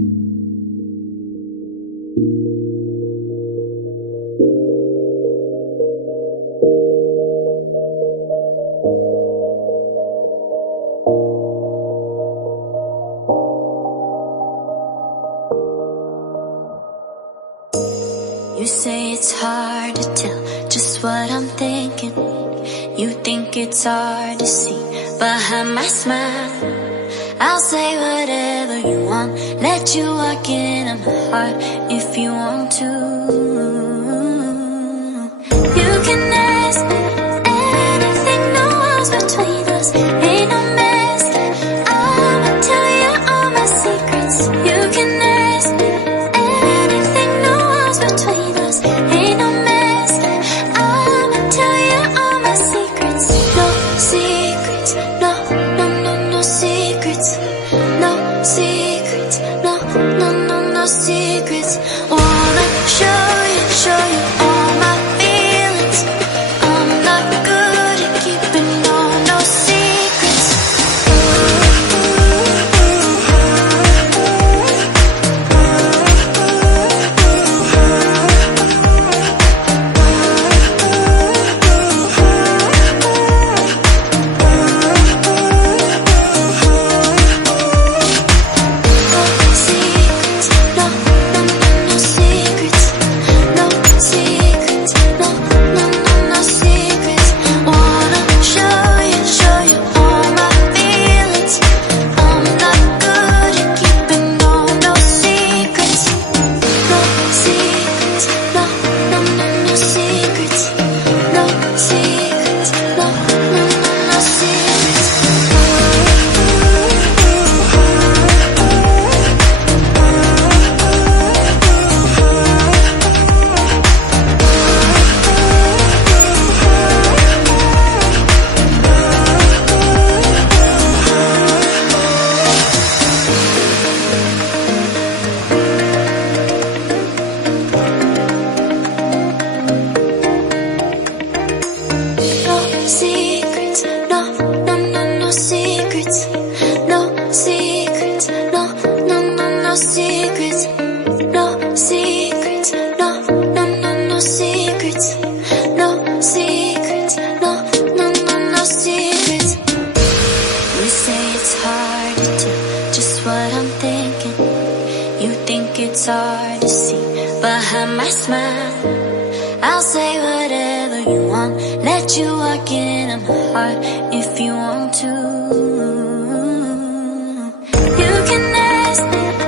You say it's hard to tell just what I'm thinking. You think it's hard to see behind my smile. I'll say whatever you want, let you walk into my heart if you want to. You can ask me anything, no walls between us, ain't no mask. I'ma tell you all my secrets. You can ask me anything, no walls between us, ain't no mask. I'ma tell you all my secrets. No secrets, no, no, no, no secrets. No secrets, no, no, no, no secrets. Wanna show you all my feelings. I'm not good at keeping no secrets. It's hard to see behind my smile. I'll say whatever you want, let you walk into my heart if you want to. You can ask me